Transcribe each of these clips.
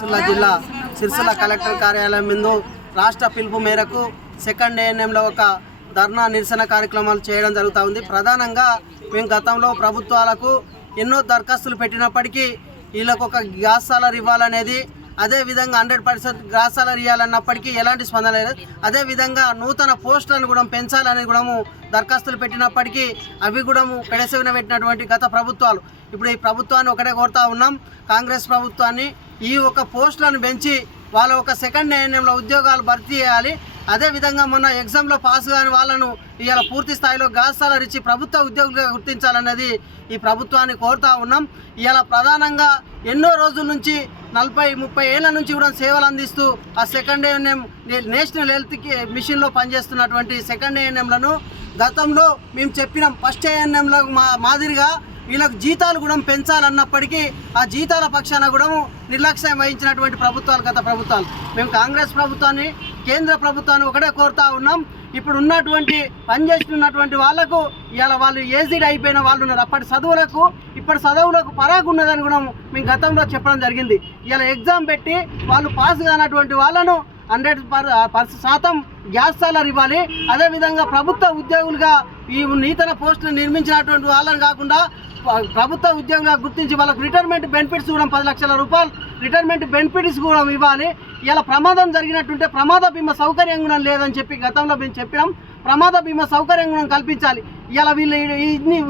సిరిసిల్ల జిల్లా సిరిసిల్ల కలెక్టర్ కార్యాలయం ముందు రాష్ట్ర పిలుపు మేరకు సెకండ్ ఏఎన్ఎంలో ఒక ధర్నా నిరసన కార్యక్రమాలు చేయడం జరుగుతూ ఉంది. ప్రధానంగా మేము గతంలో ప్రభుత్వాలకు ఎన్నో దరఖాస్తులు పెట్టినప్పటికీ వీళ్ళకు ఒక గ్యాస్ సాలరీ ఇవ్వాలనేది, అదేవిధంగా 100% గ్యాస్ సాలరీ ఇవ్వాలన్నప్పటికీ ఎలాంటి స్పందన లేదు. అదేవిధంగా నూతన పోస్టులను కూడా పెంచాలని కూడా దరఖాస్తులు పెట్టినప్పటికీ అవి కూడా పెడసెవిన పెట్టినటువంటి గత ప్రభుత్వాలు. ఇప్పుడు ఈ ప్రభుత్వాన్ని ఒకటే కోరుతా ఉన్నాం, కాంగ్రెస్ ప్రభుత్వాన్ని ఈ ఒక పోస్టులను పెంచి వాళ్ళ ఒక సెకండ్ ఏఎన్ఎంలో ఉద్యోగాలు భర్తీ చేయాలి. అదేవిధంగా మొన్న ఎగ్జామ్లో పాస్ కాని వాళ్ళను ఇవాళ పూర్తి స్థాయిలో గ్యాస్ సాలరీ ఇచ్చి ప్రభుత్వ ఉద్యోగులుగా గుర్తించాలన్నది ఈ ప్రభుత్వాన్ని కోరుతా ఉన్నాం. ఇవాళ ప్రధానంగా ఎన్నో రోజుల నుంచి 40-30 ఏళ్ల నుంచి కూడా సేవలు అందిస్తూ ఆ సెకండ్ ఏఎన్ఎం నేషనల్ హెల్త్ మిషన్లో పనిచేస్తున్నటువంటి సెకండ్ ఏఎన్ఎంలను గతంలో మేము చెప్పినాం, ఫస్ట్ ఏఎన్ఎంలో మాదిరిగా వీళ్ళకు జీతాలు కూడా పెంచాలన్నప్పటికీ ఆ జీతాల పక్షాన కూడా నిర్లక్ష్యం వహించినటువంటి ప్రభుత్వాలు గత ప్రభుత్వాలు. మేము కాంగ్రెస్ ప్రభుత్వాన్ని, కేంద్ర ప్రభుత్వాన్ని ఒకటే కోరుతా ఉన్నాం, ఇప్పుడు ఉన్నటువంటి పనిచేస్తున్నటువంటి వాళ్ళకు ఇవాళ వాళ్ళు ఏజ్డ్ అయిపోయిన వాళ్ళు ఉన్నారు. అప్పటి చదువులకు ఇప్పటి చదువులకు పరాగున్నదని కూడా మేము గతంలో చెప్పడం జరిగింది. ఇవాళ ఎగ్జామ్ పెట్టి వాళ్ళు పాస్ కానటువంటి వాళ్ళను 100% గ్యాస్ సాలరీ ఇవ్వాలి. అదేవిధంగా ప్రభుత్వ ఉద్యోగులుగా ఈ నూతన పోస్టులు నిర్మించినటువంటి వాళ్ళని కాకుండా ప్రభుత్వ ఉద్యోగులుగా గుర్తించి వాళ్ళకు రిటైర్మెంట్ బెనిఫిట్స్ కూడా 10 లక్షల రూపాయలు రిటైర్మెంట్ బెనిఫిట్స్ కూడా ఇవ్వాలి. ఇలా ప్రమాదం జరిగినట్టుంటే ప్రమాద బీమా సౌకర్యం కూడా లేదని చెప్పి గతంలో మేము చెప్పినాం. ప్రమాద బీమా సౌకర్యం కూడా కల్పించాలి. ఇలా వీళ్ళు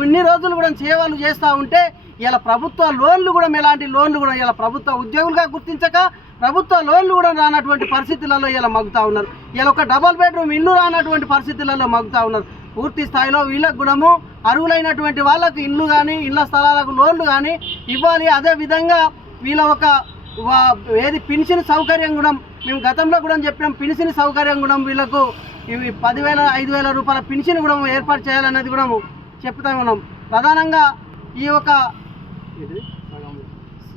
ఇన్ని రోజులు కూడా సేవలు చేస్తూ ఉంటే ఇలా ప్రభుత్వ లోన్లు కూడా ఎలాంటి లోన్లు కూడా ఇలా ప్రభుత్వ ఉద్యోగులుగా గుర్తించక ప్రభుత్వ లోన్లు కూడా రానటువంటి పరిస్థితులలో ఇలా మగ్గుతూ ఉన్నారు. ఇలా ఒక డబల్ బెడ్రూమ్ ఇల్లు రానటువంటి పరిస్థితులలో మగ్గుతూ ఉన్నారు. పూర్తి స్థాయిలో వీళ్ళకు కూడా అర్హులైనటువంటి వాళ్ళకు ఇల్లు కానీ ఇళ్ల స్థలాలకు లోన్లు కానీ ఇవ్వాలి. అదేవిధంగా వీళ్ళ ఒక పెన్షన్ సౌకర్యం కూడా మేము గతంలో కూడా చెప్పినాం, పెన్షన్ సౌకర్యం కూడా వీళ్ళకు ఇవి 10,000-5,000 రూపాయల పెన్షన్ కూడా ఏర్పాటు చేయాలనేది కూడా చెప్తా ఉన్నాం. ప్రధానంగా ఈ యొక్క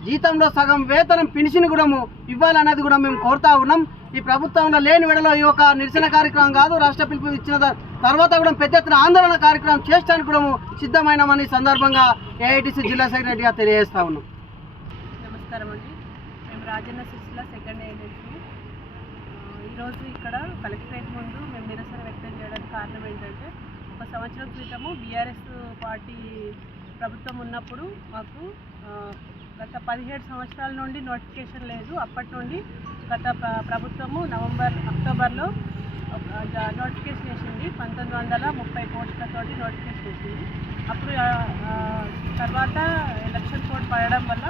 జీతంలో సగం వేతనం పెన్షన్ కూడా ఇవ్వాలనేది కూడా మేము కోరుతా ఉన్నాం. ఈ ప్రభుత్వంలో లేని వేళలో ఈ యొక్క నిరసన కార్యక్రమం కాదు, రాష్ట్ర పిలుపు ఇచ్చిన తర్వాత కూడా పెద్ద ఎత్తున ఆందోళన కార్యక్రమం చేయడానికి కూడా సిద్ధమైనామని సందర్భంగా ఏఐటీసీ జిల్లా సెక్రటరీగా తెలియజేస్తా ఉన్నాం. నమస్కారం అండి. మేము రాజన్న సిరిసిల్ల సెకండ్ ఏఎన్ఎంకి ఈరోజు ఇక్కడ కలెక్టరేట్ ముందు మేము నిరసన వ్యక్తం చేయడానికి కారణం ఏంటంటే, 1 సంవత్సరం క్రితము బీఆర్ఎస్ పార్టీ ప్రభుత్వం ఉన్నప్పుడు మాకు గత 17 సంవత్సరాల నుండి నోటిఫికేషన్ లేదు. అప్పటి నుండి గత ప్రభుత్వము అక్టోబర్లో నోటిఫికేషన్ వేసింది. 1930 పోస్టులతోటి నోటిఫికేషన్ వేసింది. అప్పుడు తర్వాత ఎలక్షన్ కోడ్ పడడం వల్ల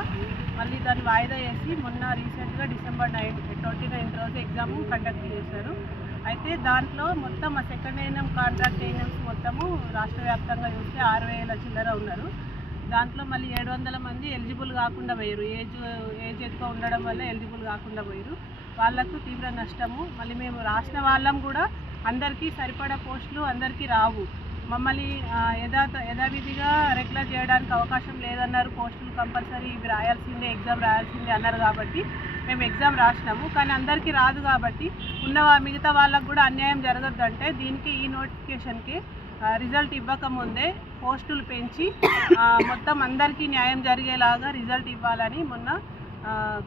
మళ్ళీ దాన్ని వాయిదా వేసి మొన్న రీసెంట్గా డిసెంబర్ 29 రోజు ఎగ్జామ్ కండక్ట్ చేశారు. అయితే దాంట్లో మొత్తం ఆ సెకండ్ ఏఎన్ఎం కాంట్రాక్ట్ ఏఎన్ఎంస్ మొత్తము రాష్ట్ర వ్యాప్తంగా చూస్తే 6,000 చిల్లర ఉన్నారు. దాంట్లో మళ్ళీ 700 మంది ఎలిజిబుల్ కాకుండా పోయారు. ఏజ్ ఎక్కువ ఉండడం వల్ల ఎలిజిబుల్ కాకుండా పోయారు. వాళ్ళకు తీవ్ర నష్టము. మళ్ళీ మేము రాసిన వాళ్ళం కూడా అందరికీ సరిపడా పోస్టులు అందరికీ రావు. మమ్మల్ని యథావిధిగా రెగ్యులర్ చేయడానికి అవకాశం లేదన్నారు. పోస్టులు కంపల్సరీ ఇవి రాయాల్సిందే, ఎగ్జామ్ రాయాల్సిందే అన్నారు. కాబట్టి మేము ఎగ్జామ్ రాసినాము. కానీ అందరికీ రాదు కాబట్టి మిగతా వాళ్ళకు కూడా అన్యాయం జరగద్దంటే దీనికి ఈ నోటిఫికేషన్కి రిజల్ట్ ఇవ్వకముందే పోస్టులు పెంచి మొత్తం అందరికీ న్యాయం జరిగేలాగా రిజల్ట్ ఇవ్వాలని మొన్న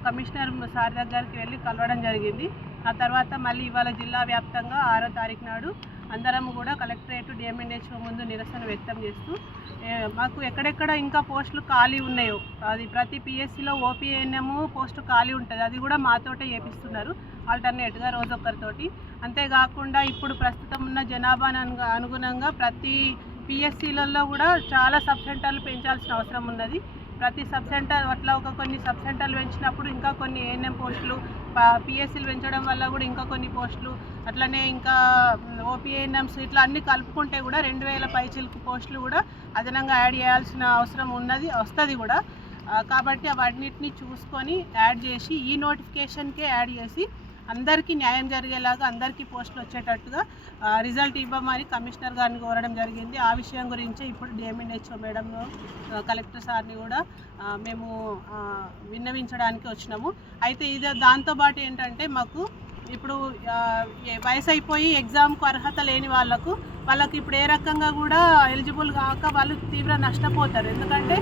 కమిషనర్ సార్ దగ్గరికి వెళ్ళి కలవడం జరిగింది. ఆ తర్వాత మళ్ళీ ఇవాళ జిల్లా వ్యాప్తంగా 6వ తారీఖు నాడు అందరం కూడా కలెక్టరేట్ డిఎంఎన్హెచ్ఓ ముందు నిరసన వ్యక్తం చేస్తూ మాకు ఎక్కడెక్కడ ఇంకా పోస్టులు ఖాళీ ఉన్నాయో, అది ప్రతి పిఎస్సిలో ఓపీఎన్ఎం పోస్టు ఖాళీ ఉంటుంది, అది కూడా మాతోటే చేపిస్తున్నారు ఆల్టర్నేట్గా రోజొక్కరితోటి. అంతేకాకుండా ఇప్పుడు ప్రస్తుతం ఉన్న జనాభాను అనుగుణంగా ప్రతి పిఎస్సీలలో కూడా చాలా సబ్ సెంటర్లు పెంచాల్సిన అవసరం ఉన్నది. ప్రతి సబ్ సెంటర్ అట్లా కొన్ని సబ్ సెంటర్లు పెంచినప్పుడు ఇంకా కొన్ని ఏఎన్ఎం పోస్టులు, పిఎస్సీలు పెంచడం వల్ల కూడా ఇంకా కొన్ని పోస్టులు, అట్లనే ఇంకా ఓపీఎన్ఎంస్ ఇట్లా అన్నీ కలుపుకుంటే కూడా 2,000 పైచిలకు పోస్టులు కూడా అదనంగా యాడ్ చేయాల్సిన అవసరం వస్తుంది కూడా. కాబట్టి అవన్నిటిని చూసుకొని యాడ్ చేసి ఈ నోటిఫికేషన్కే యాడ్ చేసి అందరికీ న్యాయం జరిగేలాగా అందరికీ పోస్టులు వచ్చేటట్టుగా రిజల్ట్ ఇవ్వమని కమిషనర్ గారిని కోరడం జరిగింది. ఆ విషయం గురించి ఇప్పుడు డిఎంఎన్హెచ్ఓ మేడం కలెక్టర్ సార్ని కూడా మేము విన్నవించడానికి వచ్చినాము. అయితే దాంతోపాటు ఏంటంటే మాకు ఇప్పుడు వయసు అయిపోయి ఎగ్జామ్కు అర్హత లేని వాళ్ళకి ఇప్పుడు ఏ రకంగా కూడా ఎలిజిబుల్ కాక వాళ్ళు తీవ్ర నష్టపోతారు. ఎందుకంటే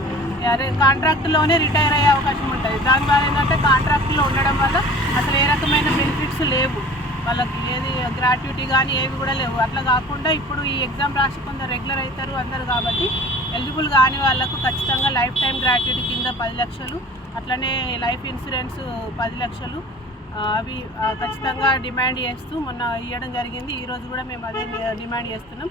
కాంట్రాక్ట్లోనే రిటైర్ అయ్యే అవకాశం ఉంటుంది. దానివల్ల ఏంటంటే కాంట్రాక్ట్లో ఉండడం వల్ల అసలు ఏ రకమైన బెనిఫిట్స్ లేవు వాళ్ళకి, ఏది గ్రాట్యుటీ కానీ ఏవి కూడా లేవు. అట్లా కాకుండా ఇప్పుడు ఈ ఎగ్జామ్ రాసి కొందరు రెగ్యులర్ అవుతారు అందరు కాబట్టి ఎలిజిబుల్ కాని వాళ్ళకు ఖచ్చితంగా లైఫ్ టైం గ్రాట్యుటీ కింద 10 లక్షలు, అట్లనే లైఫ్ ఇన్సూరెన్స్ 10 లక్షలు అవి ఖచ్చితంగా డిమాండ్ చేస్తూ మొన్న ఇవ్వడం జరిగింది. ఈరోజు కూడా మేము అదే డిమాండ్ చేస్తున్నాం.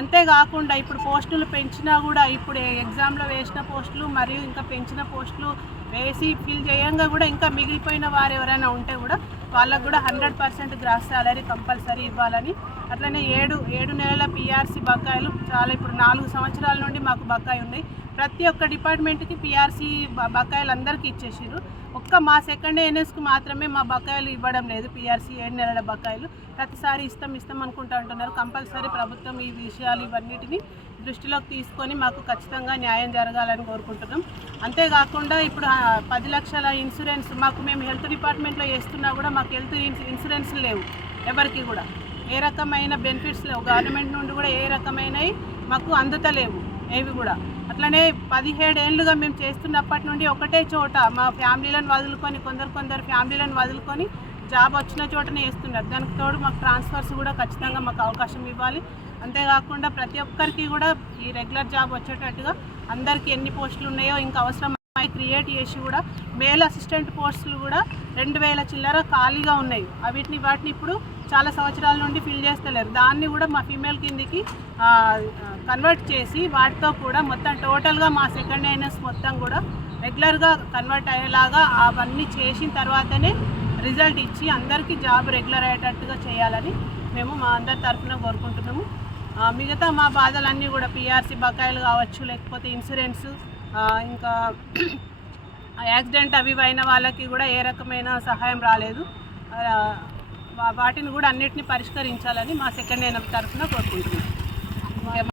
అంతేకాకుండా ఇప్పుడు పోస్టులు పెంచినా కూడా ఇప్పుడు ఎగ్జామ్లో వేసిన పోస్టులు మరియు ఇంకా పెంచిన పోస్టులు వేసి ఫిల్ చేయంగా కూడా ఇంకా మిగిలిపోయిన వారు ఎవరైనా ఉంటే కూడా వాళ్ళకు కూడా 100% గ్రాస్ సాలరీ కంపల్సరీ ఇవ్వాలని, అట్లనే 7 నెలల పిఆర్సీ బకాయిలు చాలా ఇప్పుడు 4 సంవత్సరాల నుండి మాకు బకాయి ఉన్నాయి. ప్రతి ఒక్క డిపార్ట్మెంట్కి పిఆర్సీ బకాయిలు అందరికీ ఇచ్చేసారు. ఒక్క మా సెకండ్ ఏఎన్ఎస్కి మాత్రమే మా బకాయిలు ఇవ్వడం లేదు. పిఆర్సీ 7 నెలల బకాయిలు ప్రతిసారి ఇస్తాం అనుకుంటూ అంటున్నారు. కంపల్సరీ ప్రభుత్వం ఈ విషయాలు ఇవన్నిటిని దృష్టిలోకి తీసుకొని మాకు ఖచ్చితంగా న్యాయం జరగాలని కోరుకుంటున్నాం. అంతేకాకుండా ఇప్పుడు 10 లక్షల ఇన్సూరెన్స్ మాకు మేము హెల్త్ డిపార్ట్మెంట్లో చేస్తున్నా కూడా మాకు హెల్త్ ఇన్సూరెన్స్ లేవు, ఎవరికి కూడా ఏ రకమైన బెనిఫిట్స్ లేవు. గవర్నమెంట్ నుండి కూడా ఏ రకమైనవి మాకు అందుతలేవు ఏవి కూడా. అట్లనే 17 ఏళ్ళుగా మేము చేస్తున్నప్పటి నుండి ఒకటే చోట మా ఫ్యామిలీలను వదులుకొని కొందరు ఫ్యామిలీలను వదులుకొని జాబ్ వచ్చిన చోటనే చేస్తున్నారు. దానికి తోడు మాకు ట్రాన్స్ఫర్స్ కూడా ఖచ్చితంగా మాకు అవకాశం ఇవ్వాలి. అంతేకాకుండా ప్రతి ఒక్కరికి కూడా ఈ రెగ్యులర్ జాబ్ వచ్చేటట్టుగా అందరికీ ఎన్ని పోస్టులు ఉన్నాయో ఇంకా అవసరం క్రియేట్ చేసి కూడా మేల్ అసిస్టెంట్ పోస్టులు కూడా 2000 చిల్లర ఖాళీగా ఉన్నాయి. వాటిని ఇప్పుడు చాలా సంవత్సరాల నుండి ఫిల్ చేస్తలేరు. దాన్ని కూడా మా ఫీమేల్ కిందికి కన్వర్ట్ చేసి వాటితో కూడా మొత్తం టోటల్గా మా సెకండ్ ఏఎన్ఎస్ మొత్తం కూడా రెగ్యులర్గా కన్వర్ట్ అయ్యేలాగా అవన్నీ చేసిన తర్వాతనే రిజల్ట్ ఇచ్చి అందరికీ జాబ్ రెగ్యులర్ అయ్యేటట్టుగా చేయాలని మేము మా అందరి తరఫున కోరుకుంటున్నాము. మిగతా మా బాధలన్నీ కూడా పిఆర్సీ బకాయిలు కావచ్చు, లేకపోతే ఇన్సూరెన్స్, ఇంకా యాక్సిడెంట్ అవి అయిన వాళ్ళకి కూడా ఏ రకమైన సహాయం రాలేదు. వాటిని కూడా అన్నిటిని పరిష్కరించాలని మా సెకండ్ ఏఎన్ఎం తరఫున కోరుకుంటున్నాం.